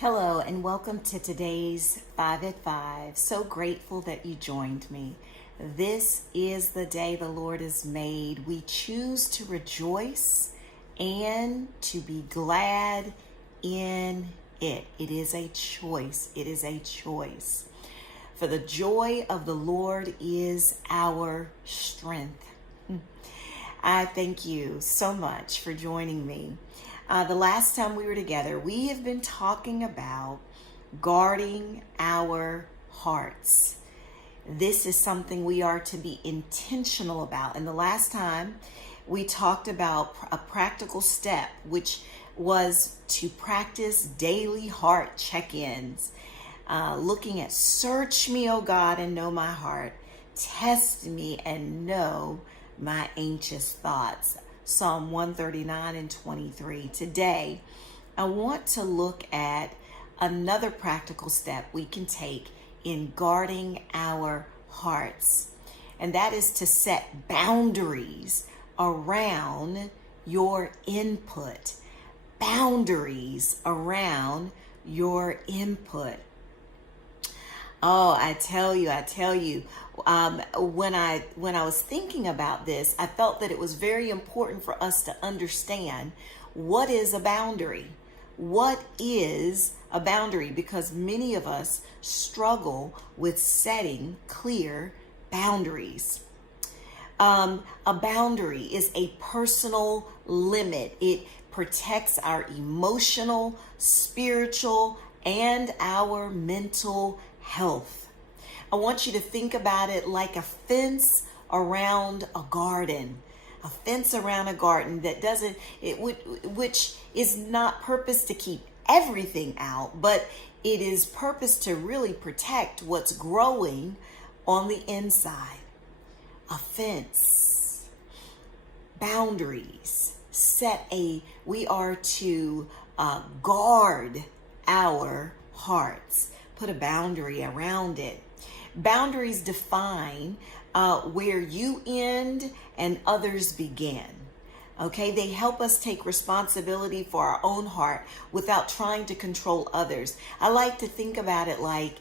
Hello and welcome to today's 5 at 5. So grateful that you joined me. This is the day the Lord has made. We choose to rejoice and to be glad in it. It is a choice. It is a choice. For the joy of the Lord is our strength. I thank you so much for joining me. The last time we were together, we have been talking about guarding our hearts. This is something we are to be intentional about. And the last time we talked about a practical step, which was to practice daily heart check-ins, looking at search me, O God, and know my heart. Test me and know my anxious thoughts. Psalm 139 and 23. Today, I want to look at another practical step we can take in guarding our hearts. And that is to set boundaries around your input. Boundaries around your input. Oh, I tell you, when I was thinking about this, I felt that it was very important for us to understand what is a boundary. What is a boundary? Because many of us struggle with setting clear boundaries. A boundary is a personal limit. It protects our emotional, spiritual, and our mental health. I want you to think about it like a fence around a garden. A fence around a garden that which is not purposed to keep everything out, but it is purposed to really protect what's growing on the inside. A fence. Boundaries. We are to guard our hearts. Put a boundary around it. Boundaries define where you end and others begin. Okay, they help us take responsibility for our own heart without trying to control others. I like to think about it like,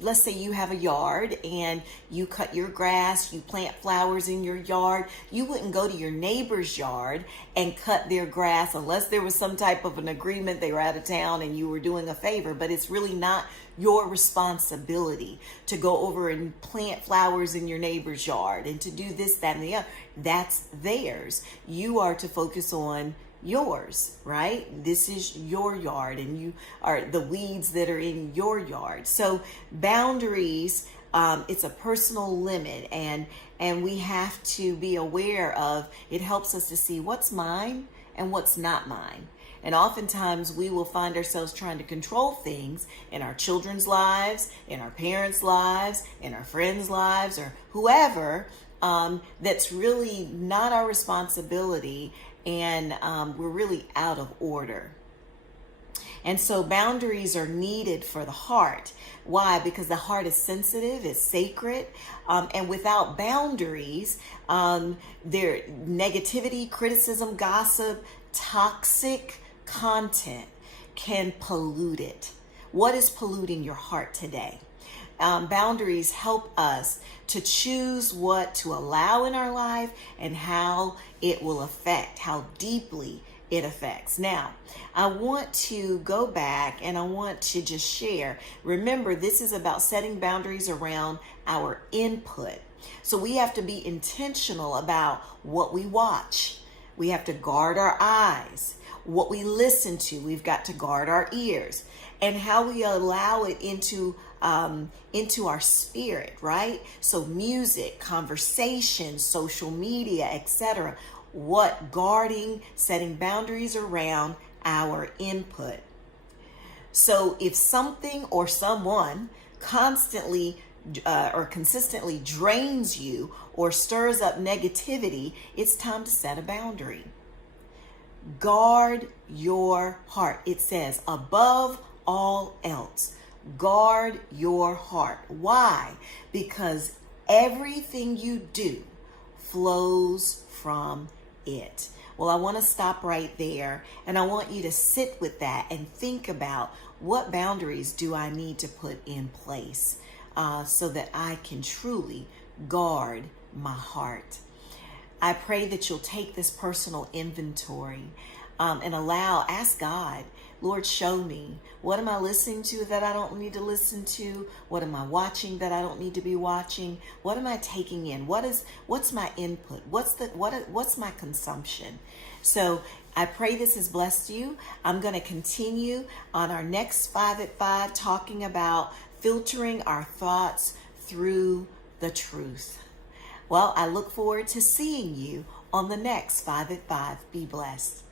let's say you have a yard and you cut your grass, you plant flowers in your yard. You wouldn't go to your neighbor's yard and cut their grass unless there was some type of an agreement, they were out of town and you were doing a favor, but it's really not your responsibility to go over and plant flowers in your neighbor's yard and to do this, that, and the other. That's theirs. You are to focus on yours, right? This is your yard and you are the weeds that are in your yard. So boundaries, it's a personal limit and we have to be aware of. It helps us to see what's mine and what's not mine. And oftentimes we will find ourselves trying to control things in our children's lives, in our parents' lives, in our friends' lives, or whoever, that's really not our responsibility, and we're really out of order. And so boundaries are needed for the heart. Why? Because the heart is sensitive, it's sacred, and without boundaries, there negativity, criticism, gossip, toxic content can pollute it. What is polluting your heart today? Boundaries help us to choose what to allow in our life and how it will affect, how deeply it affects. Now, I want to go back and I want to just share. Remember, this is about setting boundaries around our input. So we have to be intentional about what we watch. We have to guard our eyes. What we listen to, we've got to guard our ears, and how we allow it into our spirit, right? So music, conversation, social media, etc. Setting boundaries around our input. So if something or someone constantly or consistently drains you or stirs up negativity, it's time to set a boundary. Guard your heart. It says, above all else, guard your heart. Why? Because everything you do flows from it. Well, I want to stop right there, and I want you to sit with that and think about what boundaries do I need to put in place so that I can truly guard my heart. I pray that you'll take this personal inventory and ask God, Lord, show me. What am I listening to that I don't need to listen to? What am I watching that I don't need to be watching? What am I taking in? What's my input? What's my consumption? So I pray this has blessed you. I'm going to continue on our next 5 at 5 talking about filtering our thoughts through the truth. Well, I look forward to seeing you on the next 5 at 5. Be blessed.